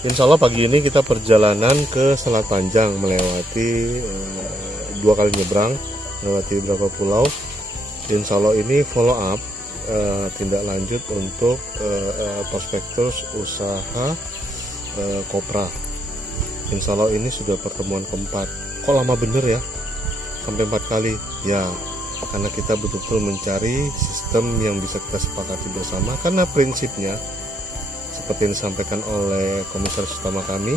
Insya Allah pagi ini kita perjalanan ke Selat Panjang melewati 2 kali nyebrang, melewati beberapa pulau. Insya Allah ini follow up tindak lanjut untuk prospektus usaha kopra. Insya Allah ini sudah pertemuan keempat. Kok lama bener ya? Sampai 4 kali? Ya, karena kita betul-betul mencari sistem yang bisa kita sepakati bersama. Karena prinsipnya seperti yang disampaikan oleh komisaris utama kami,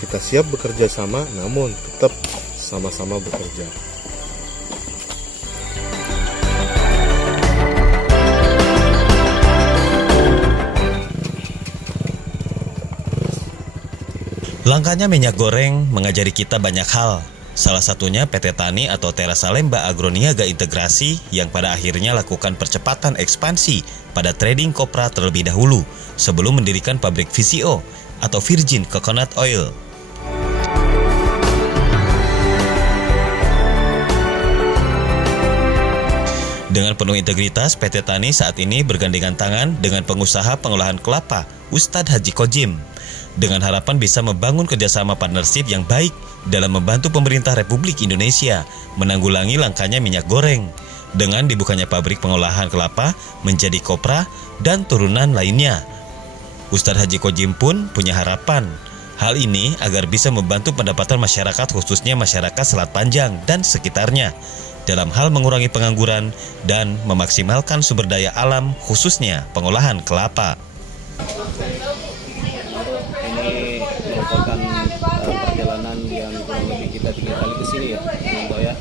kita siap bekerja sama, namun tetap sama-sama bekerja. Langkanya minyak goreng mengajari kita banyak hal. Salah satunya PT Tani atau Tera Salemba Agroniaga Integrasi yang pada akhirnya lakukan percepatan ekspansi pada trading kopra terlebih dahulu sebelum mendirikan pabrik VCO atau Virgin Coconut Oil. Dengan penuh integritas, PT Tani saat ini bergandengan tangan dengan pengusaha pengolahan kelapa, Ustadz Haji Kojim, dengan harapan bisa membangun kerjasama partnership yang baik dalam membantu pemerintah Republik Indonesia menanggulangi langkanya minyak goreng, dengan dibukanya pabrik pengolahan kelapa menjadi kopra dan turunan lainnya. Ustadz Haji Kojim pun punya harapan hal ini agar bisa membantu pendapatan masyarakat, khususnya masyarakat Selat Panjang dan sekitarnya, dalam hal mengurangi pengangguran dan memaksimalkan sumber daya alam, khususnya pengolahan kelapa. Ini merupakan perjalanan yang kurang lebih kita 3 kali ke sini ya, Bang ya.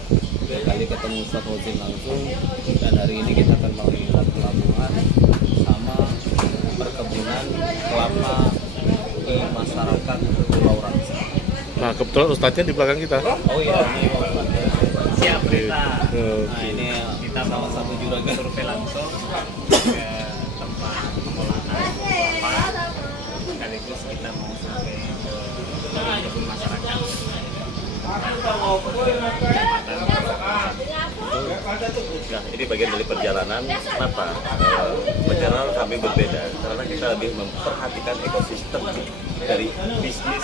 3 kali ketemu Ustadz Kojim langsung, dan hari ini kita akan melihat pelabuhan sama perkebunan kelapa di masyarakat Pulau Rangsang. Nah, kebetulan Ustadznya di belakang kita. Oh iya, ini Ustadznya. Siap kita. Nah, ini Kita salah satu juragan survei langsung ke tempat pengolahan kelapa, sekaligus kita mau survei ke kebun masyarakat. Nah, ini bagian dari perjalanan. Kenapa? Perjalanan kami berbeda karena kita lebih memperhatikan ekosistem dari bisnis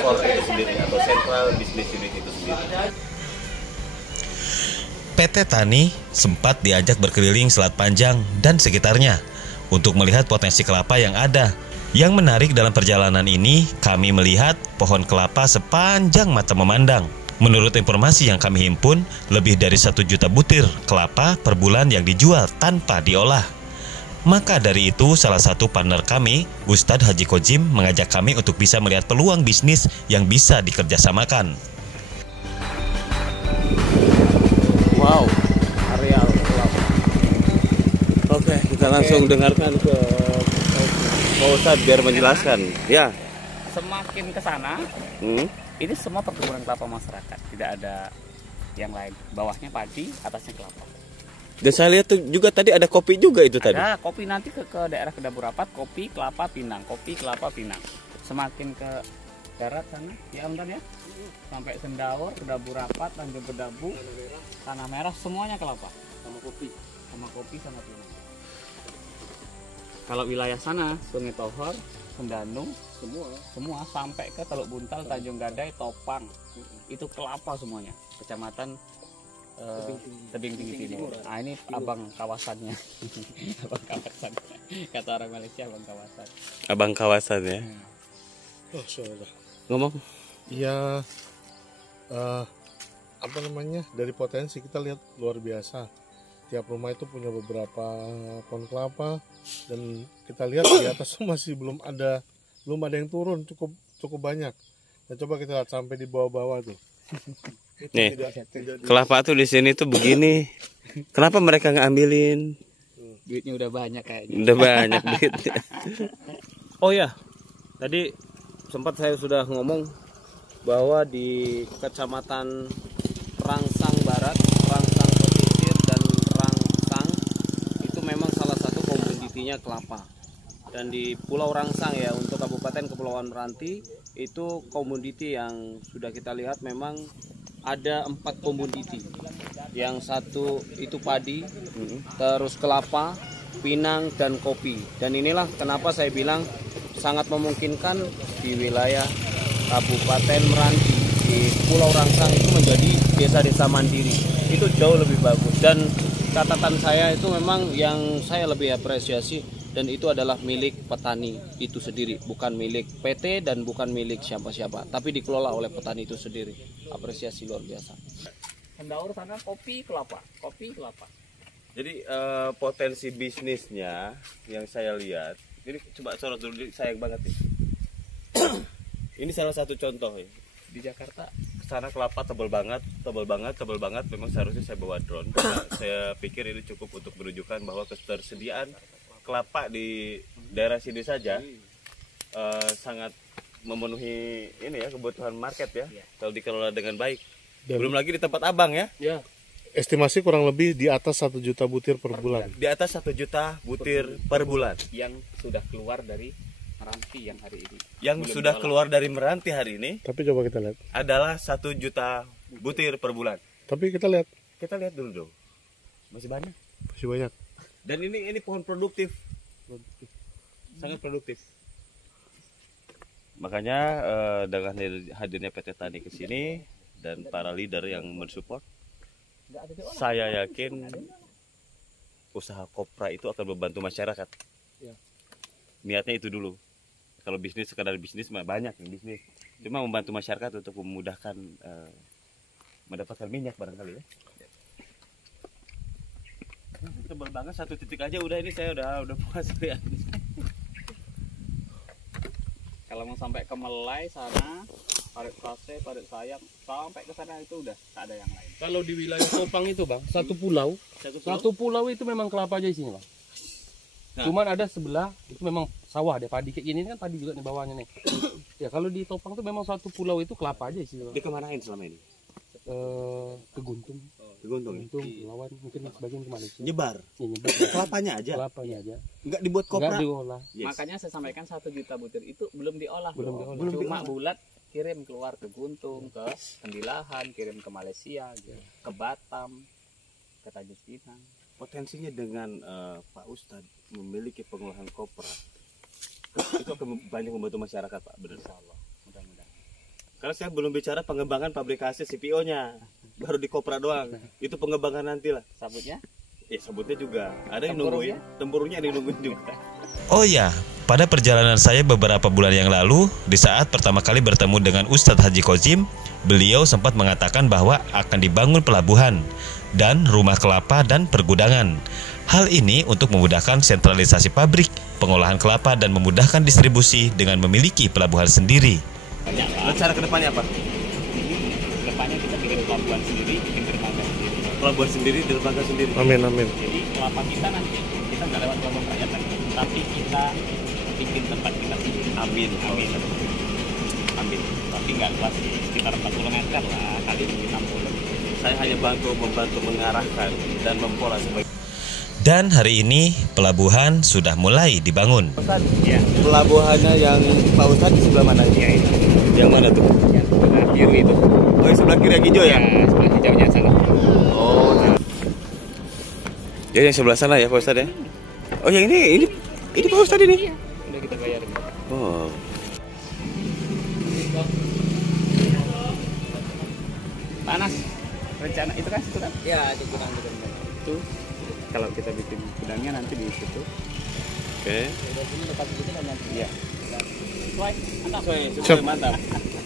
core itu sendiri atau central bisnis unit itu sendiri. PT Tani sempat diajak berkeliling Selat Panjang dan sekitarnya untuk melihat potensi kelapa yang ada. Yang menarik dalam perjalanan ini, kami melihat pohon kelapa sepanjang mata memandang. Menurut informasi yang kami himpun, lebih dari 1 juta butir kelapa per bulan yang dijual tanpa diolah. Maka dari itu, salah satu partner kami, Ustadz Haji Kojim, mengajak kami untuk bisa melihat peluang bisnis yang bisa dikerjasamakan. wow, areal kelapa. Oke, kita langsung dengarkan ke Pak Ustadz biar menjelaskan. Ya. Semakin ke sana, ini semua perkebunan kelapa masyarakat, tidak ada yang lain. Bawahnya padi, atasnya kelapa. Dan saya lihat tuh juga tadi ada kopi juga itu tadi. Ada kopi nanti ke daerah Kedaburapat, kopi, kelapa, pinang, kopi, kelapa, pinang. Semakin ke darat sana, ya Om Dan ya, sampai Sendawur, Kedaburapat, Tanjung Bedabu, Tanah Merah, semuanya kelapa, sama kopi, sama pinang. Kalau wilayah sana, Sungai Tohor, Sendanung, semua sampai ke Teluk Buntal, Tanjung Gadai, Topang, itu kelapa semuanya. Kecamatan Tebing Tinggi Timur. Nah, ini abang kawasannya. Abang kawasan. Kata orang Malaysia abang kawasan. Abang kawasan ya. Oh, sudah. Ngomong. Ya, apa namanya, dari potensi kita lihat luar biasa. Tiap rumah itu punya beberapa pohon kelapa, dan kita lihat di atas masih belum ada yang turun, cukup banyak. Nah, coba kita lihat sampai di bawah-bawah tuh. Nih, kelapa tuh di sini tuh begini. Kenapa mereka ngambilin? Duitnya udah banyak kayaknya. Udah banyak duitnya. Oh ya, tadi sempat saya sudah ngomong bahwa di Kecamatan Rangsang Barat, Rangsang Pesisir, dan Rangsang itu memang salah satu komoditinya kelapa. Dan di Pulau Rangsang ya, untuk Kabupaten Kepulauan Meranti itu komoditi yang sudah kita lihat memang ada 4 komoditi. Yang satu itu padi, terus kelapa, pinang, dan kopi. Dan inilah kenapa saya bilang sangat memungkinkan di wilayah Kabupaten Meranti di Pulau Rangsang itu menjadi desa-desa mandiri. Itu jauh lebih bagus, dan catatan saya itu memang yang saya lebih apresiasi, dan itu adalah milik petani itu sendiri, bukan milik PT dan bukan milik siapa-siapa, tapi dikelola oleh petani itu sendiri. Apresiasi luar biasa. Kendaur sana kopi kelapa. Jadi potensi bisnisnya yang saya lihat, ini coba sorot dulu, sayang banget nih. Ini salah satu contoh ya. Di Jakarta sana kelapa tebal banget. Memang seharusnya saya bawa drone karena saya pikir ini cukup untuk menunjukkan bahwa ketersediaan kelapa di daerah sini saja sangat memenuhi ini ya, kebutuhan market ya, kalau dikelola dengan baik. Belum lagi di tempat abang ya. Estimasi kurang lebih di atas 1 juta butir per bulan. Di atas 1 juta butir per bulan. Yang sudah keluar dari Meranti yang hari ini. Yang sudah keluar dari Meranti hari ini. Tapi coba kita lihat. Adalah 1 juta butir per bulan. Tapi kita lihat. Kita lihat dulu dong. Masih banyak. Masih banyak. Dan ini pohon produktif. Sangat produktif. Makanya dengan hadirnya PT Tani ke sini dan para leader yang mensupport, saya yakin usaha kopra itu akan membantu masyarakat. Niatnya itu dulu. Kalau bisnis sekadar bisnis mah banyak yang bisnis. Cuma membantu masyarakat untuk memudahkan mendapatkan minyak barangkali ya. Tebal banget, 1 titik aja udah, ini saya udah puas ya. Kalau mau sampai ke Melai sana, Parit Kase, Parit Sayang, sampai ke sana itu udah tak ada yang lain. Kalau di wilayah Topang itu bang, satu pulau itu memang kelapa aja isinya bang. Nah. Cuman ada sebelah itu memang sawah, ada padi kayak gini kan, padi juga di bawahnya nih. Ya kalau di Topang itu memang satu pulau itu kelapa aja isinya bang. Dikemanain selama ini? Ke Guntung. Guntung ya? Lawan mungkin sebagian ke Malaysia. Nyebar. Ya, nyebar. Kelapanya aja. Kelapanya aja. Enggak dibuat kopra. Enggak diolah. Yes. Makanya saya sampaikan 1 juta butir itu belum diolah. Belum diolah. Cuma bulat kirim keluar ke Guntung, ke Kendilahan, kirim ke Malaysia, ke Batam, ke Tanjung Pinang. Potensinya dengan Pak Ustadz memiliki pengolahan kopra itu akan banyak membantu masyarakat Pak, benar. Insyaallah, mudah-mudahan. Karena saya belum bicara pengembangan pabrikasi CPO-nya, baru di kopra doang. Itu pengembangan nanti lah. Sabutnya? Ya sabutnya juga. Ada yang nungguin, tempurungnya ada yang nungguin juga. Oh ya, pada perjalanan saya beberapa bulan yang lalu, di saat pertama kali bertemu dengan Ustadz Haji Kozim, beliau sempat mengatakan bahwa akan dibangun pelabuhan dan rumah kelapa dan pergudangan. Hal ini untuk memudahkan sentralisasi pabrik, pengolahan kelapa dan memudahkan distribusi dengan memiliki pelabuhan sendiri. Rencana ke depannya apa? Kedepannya kita bikin pelabuhan sendiri, bikin dermaga sendiri. Pelabuhan sendiri, dermaga sendiri. Amin, amin. Jadi kelapa kita nanti kita nggak lewat pelabuhan rakyat lagi, tapi kita bikin tempat kita sendiri. Amin. Ambil, tapi nggak luas, sekitar 40 meter lah, kali 60. Saya hanya membantu mengarahkan dan mempola sebagai. Dan hari ini pelabuhan sudah mulai dibangun. Ya, Pelabuhannya yang Pak Ustadz di sebelah mana? ya ini. Yang mana tuh? Yang sebelah kiri itu. Oh, yang sebelah kiri yang hijau ya? Sebelah hijaunya sana. Oh. Ya yang sebelah sana ya Pak Ustadz ya? Oh yang ini Pak Ustadz ini? Udah kita bayarin. Oh. Panas. Rencana itu kan situ kan? Ya, di gudang. Itu kalau kita bikin gudangnya nanti di situ. Oke. Iya. Mantap. Sesuai, mantap.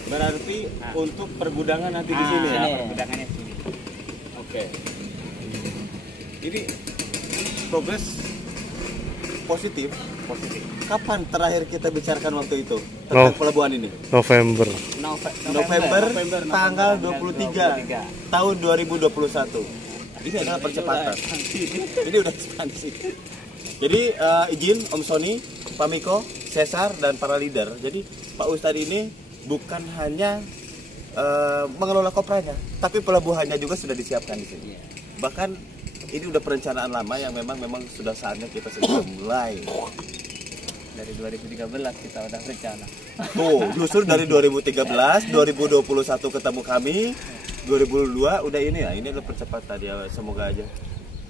Berarti untuk pergudangan nanti di sini ya? Pergudangannya di sini. Oke. Ini progres positif. Kapan terakhir kita bicarakan waktu itu tentang pelabuhan ini? November. November tanggal 23 tahun 2021. Ini adalah percepatan. Ini udah ekspansi. Jadi izin Om Sony, Pak Miko, Cesar dan para leader. Jadi Pak Ustadz ini bukan hanya mengelola kopranya, tapi pelabuhannya juga sudah disiapkan di sini. Bahkan ini udah perencanaan lama yang memang sudah saatnya kita segera mulai. Dari 2013 kita udah rencana. Tuh, justru dari 2013, 2021 ketemu kami, 2002 udah ini ya. Ini adalah percepatan ya. Semoga aja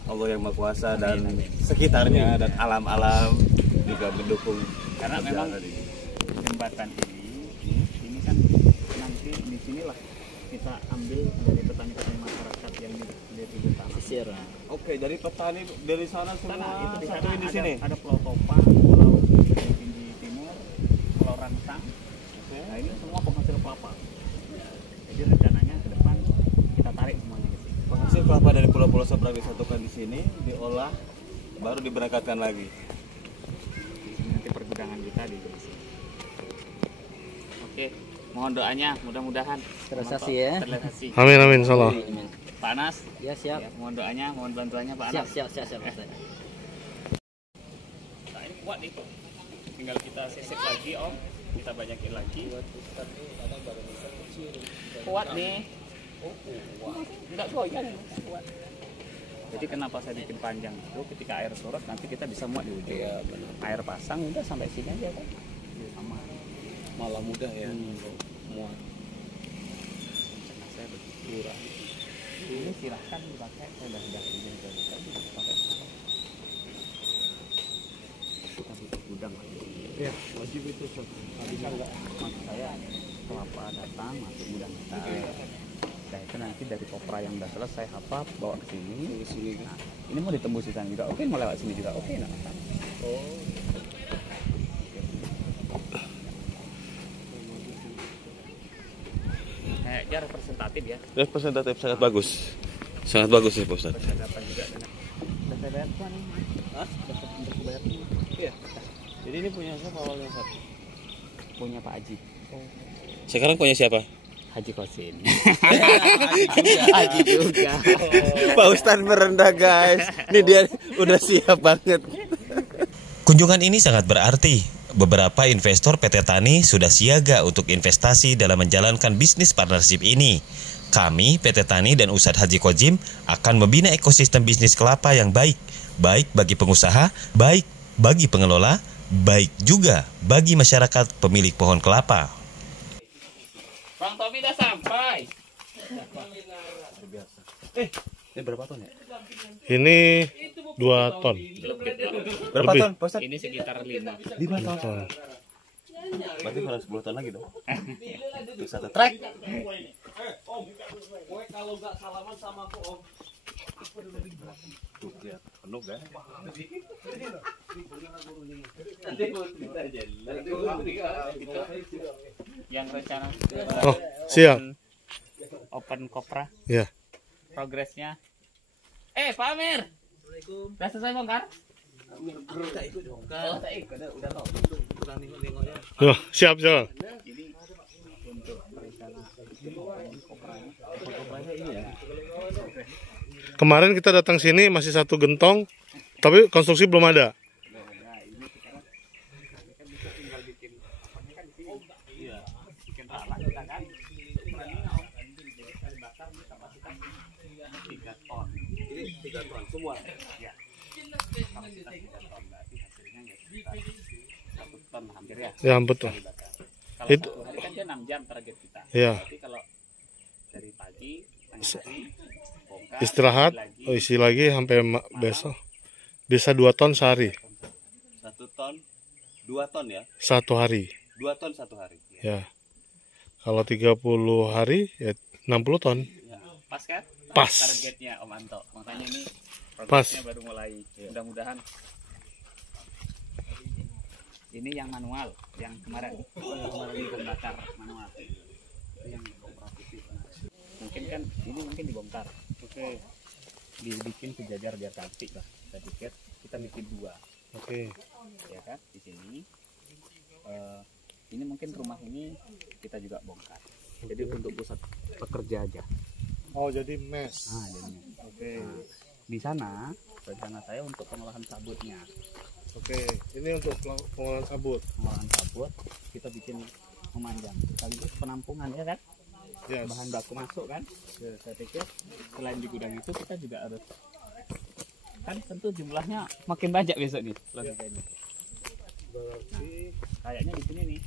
Allah yang Maha Kuasa dan sekitarnya dan alam-alam juga mendukung. Karena memang ini. jembatan ini kan nanti di sinilah kita ambil dari petani-petani masyarakat yang di pinggir tanah. Oke, dari petani dari sana semua Itu di satuin di sini. ada Pulau Topang, Pulau Pinji Timur, Pulau Rangsang. Nah ini semua penghasil kelapa. Jadi rencananya ke depan kita tarik semuanya ke sini. Penghasil kelapa dari pulau-pulau seberang disatukan di sini, diolah, baru diberangkatkan lagi. Nanti pergudangan kita di sini. Oke, mohon doanya, mudah-mudahan Terrealisasi ya. terrealisasi. Amin amin insyaallah. Pak Anas, Ya siap. ya, mohon doanya, mohon bantuannya Pak Siap Anas. siap. Ustaz. Nah, ini kuat nih. Tinggal kita sisip lagi Om, kita banyakin lagi. Kuat nih. Enggak goyang, kuat. Jadi kenapa saya bikin panjang itu ketika air surut nanti kita bisa muat di ujung. Air pasang udah sampai sini aja kan. Sama. Malah mudah ya muat. Rencana saya begitu. Ini silahkan dipakai, saya udah izin ke kita pakai. Kita butuh gudang lagi. Ya, wajib itu Sob. Bisa enggak? Maksud saya kelapa datang masuk gudang kita. Nah itu nanti dari kopra yang udah selesai hafal bawa ke sini. Nah, ini mau ditembus di sana juga. Oke, mau lewat sini juga. Oke, enggak masalah. Oh. Kayaknya representatif ya. Representatif sangat bagus. Sangat bagus ya Pak Ustadz. Berhadapan juga dengan. Udah saya bayar tuan nih. Hah? Udah saya bayar tuan. Iya. Jadi ini punya siapa awalnya Ustaz? Punya Pak Haji. Sekarang punya siapa? Haji Kosin. Haji juga. Pak Ustadz merendah guys. Ini dia udah siap banget. Kunjungan ini sangat berarti. Beberapa investor PT Tani sudah siaga untuk investasi dalam menjalankan bisnis partnership ini. Kami, PT Tani dan Ustadz Haji Kozim akan membina ekosistem bisnis kelapa yang baik. Baik bagi pengusaha, baik bagi pengelola, baik juga bagi masyarakat pemilik pohon kelapa. Bang Tommy udah sampai. Ini berapa ton ya? Ini 2 ton. Berapa Lebih. ton Pak Ustadz? Ini sekitar 5. 5 ton. Berarti harus 10 ton lagi dong. Untuk satu trek. Kalau nggak salaman sama aku Om. Tuh lihat penuh kan? Yang rencana Oh, siap. open kopra. Ya. Progresnya. Pak Amir. Udah selesai bongkar? Kita ikut dong. Kita ikut udah tahu. Kurang nengok-nengoknya. Tuh, siap jalan. Jadi untuk rencana kopranya ini ya. Kemarin kita datang sini masih 1 gentong, tapi konstruksi belum ada. Bikin tanah kita kan. 3 ton. Ini 3 ton semua. Ya. Kapasitas 3 ton berarti hasilnya ya sekitar 1 ton hampir ya. Ya, betul. Kalau Itu- 1 hari kan dia 6 jam target kita. Ya. Berarti kalau dari pagi, tengah hari, bongkar, Istirahat, lagi, isi lagi sampai besok. Bisa 2 ton sehari, 1 ton, 2 ton ya? 1 hari. 2 ton 1 hari. Ya. Kalau 30 hari, ya 60 ton. ya, pas kan? Pas. Targetnya Om Anto. Makanya ini Pas. progresnya baru mulai. Mudah-mudahan. Ini yang manual, yang kemarin dibongkar manual. Itu yang kooperatif. Mungkin kan ini mungkin dibongkar. Oke. Dibikin sejajar biar cantik lah. Saya pikir kita bikin 2, Oke. ya kan? Di sini. Ini mungkin rumah ini kita juga bongkar. Jadi untuk pusat pekerja aja. Oh, jadi mes. Nah, jadinya. Oke. Nah, di sana rencana saya untuk pengolahan sabutnya. Oke. Ini untuk pengolahan sabut. Pengolahan sabut kita bikin memanjang. Sekaligus penampungan ya kan? Yes. Bahan baku masuk kan? Saya pikir selain di gudang itu kita juga harus kan tentu jumlahnya makin banyak besok nih logikanya. Berarti Kayaknya di sini nih.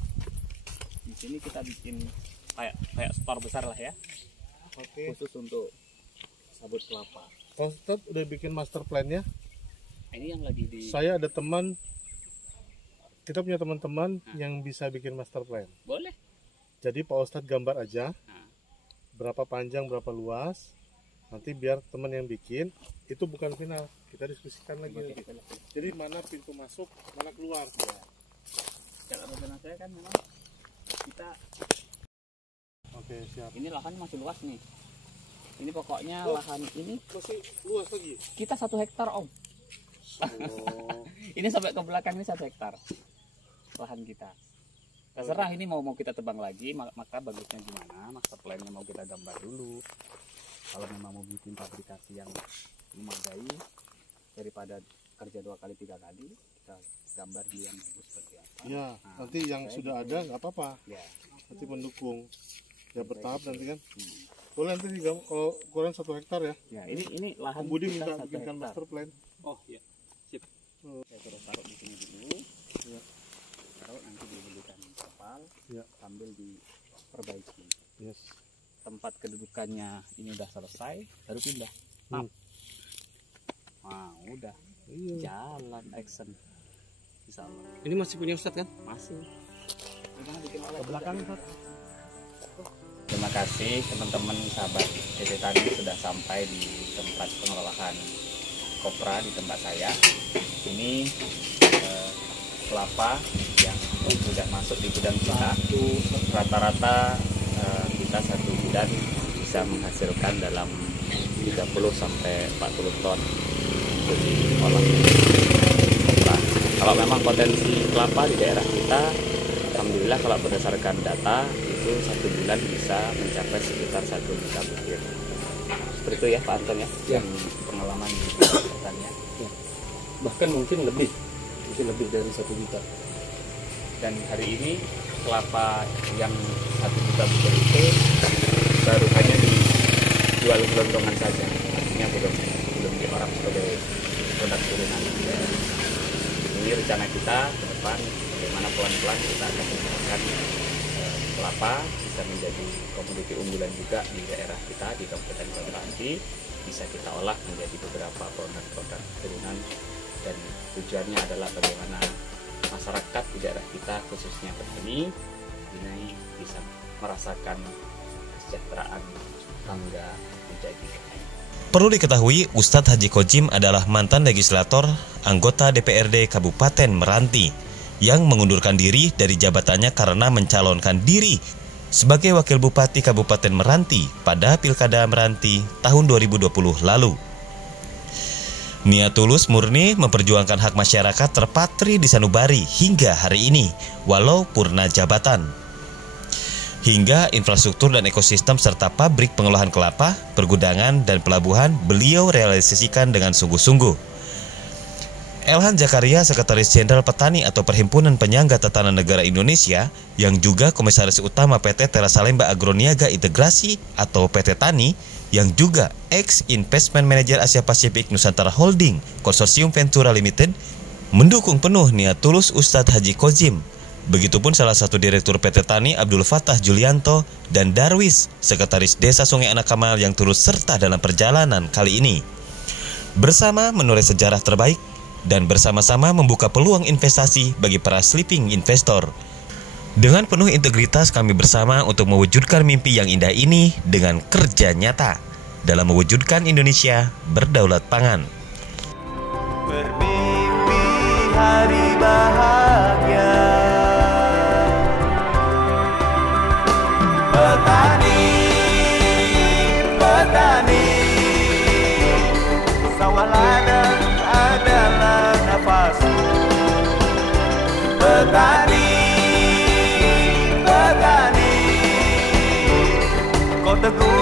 Di sini kita bikin kayak store besar lah ya, oke. khusus untuk sabut kelapa. Pak Ustadz udah bikin master plan-nya. Ini yang lagi di Saya ada teman kita punya teman-teman yang bisa bikin master plan. Boleh. Jadi Pak Ustadz gambar aja Nah. berapa panjang, berapa luas. Nanti biar teman yang bikin, itu bukan final. Kita diskusikan lagi. Jadi mana pintu masuk, mana keluar. Kalau rencana saya kan memang kita Oke, siap. ini lahan masih luas nih. Ini pokoknya lahan ini Masih luas lagi. kita 1 hektar om. Ini sampai ke belakang ini 1 hektar lahan kita. Terserah ini mau kita tebang lagi, maka bagusnya gimana, master plan-nya mau kita gambar dulu. Kalau memang mau bikin fabrikasi yang memadai, daripada kerja 2 kali 3 kali, kita gambar dia yang bagus seperti apa. Ya, Nah, nanti yang sudah ada nggak apa-apa. Ya. Nanti mendukung. Ya bertahap nanti kan. Boleh nanti kalau kurang 1 hektar ya. Ya, ini lahan Budi kita minta 1 bikinkan hektar. master plan. Oh iya, sip. Saya terus taruh di sini dulu. Ya. Taruh nanti dibelikan kapal, Ya. sambil diperbaiki. Yes. Tempat kedudukannya ini udah selesai, baru pindah. Hmm. Wah, udah. Iya. Jalan action. Insyaallah. Ini masih punya Ustadz kan? Masih. Jangan bikin oleh Ke belakang Ustadz. Terima kasih teman-teman sahabat PT Tani sudah sampai di tempat pengolahan kopra di tempat saya. Ini kelapa yang sudah masuk di gudang kita. Rata-rata kita 1 bulan bisa menghasilkan dalam 30 sampai 40 ton untuk diolah kopra. Kalau memang potensi kelapa di daerah kita, alhamdulillah kalau berdasarkan data itu 1 bulan bisa mencapai sekitar 1 juta butir. Seperti itu ya Pak Anton ya, yang pengalaman di pertanian. Bahkan mungkin lebih dari 1 juta. Dan hari ini kelapa yang 1 juta butir itu baru hanya dijual gelondongan saja, artinya belum diolah sebagai produk turunan. Ini rencana kita ke depan bagaimana pelan-pelan kita akan menggunakan kelapa bisa menjadi komoditi unggulan juga di daerah kita di Kabupaten Kota, bisa kita olah menjadi beberapa produk turunan, dan tujuannya adalah bagaimana masyarakat di daerah kita khususnya petani ini bisa merasakan kesejahteraan bangga menjadi petani. Perlu diketahui, Ustadz Haji Kojim adalah mantan legislator, anggota DPRD Kabupaten Meranti, yang mengundurkan diri dari jabatannya karena mencalonkan diri sebagai Wakil Bupati Kabupaten Meranti pada Pilkada Meranti tahun 2020 lalu. Niat tulus murni memperjuangkan hak masyarakat terpatri di Sanubari hingga hari ini, walau purna jabatan. Hingga infrastruktur dan ekosistem serta pabrik pengolahan kelapa, pergudangan, dan pelabuhan beliau realisasikan dengan sungguh-sungguh. Elhan Zakaria, Sekretaris Jenderal Petani atau Perhimpunan Penyangga Tatanan Negara Indonesia, yang juga Komisaris Utama PT Terasalemba Agroniaga Integrasi atau PT Tani, yang juga ex-Investment Manager Asia Pasifik Nusantara Holding Konsorsium Ventura Limited, mendukung penuh niat tulus Ustadz Haji Kojim. Begitupun salah satu Direktur PT Tani Abdul Fattah Julianto dan Darwis, Sekretaris Desa Sungai Anak Kamal yang turut serta dalam perjalanan kali ini. Bersama menulis sejarah terbaik dan bersama-sama membuka peluang investasi bagi para sleeping investor. Dengan penuh integritas kami bersama untuk mewujudkan mimpi yang indah ini dengan kerja nyata dalam mewujudkan Indonesia berdaulat pangan. Bermimpi hari bahagia. Petani, petani, sawah ladang adalah nafasku. Petani, petani, kau teguh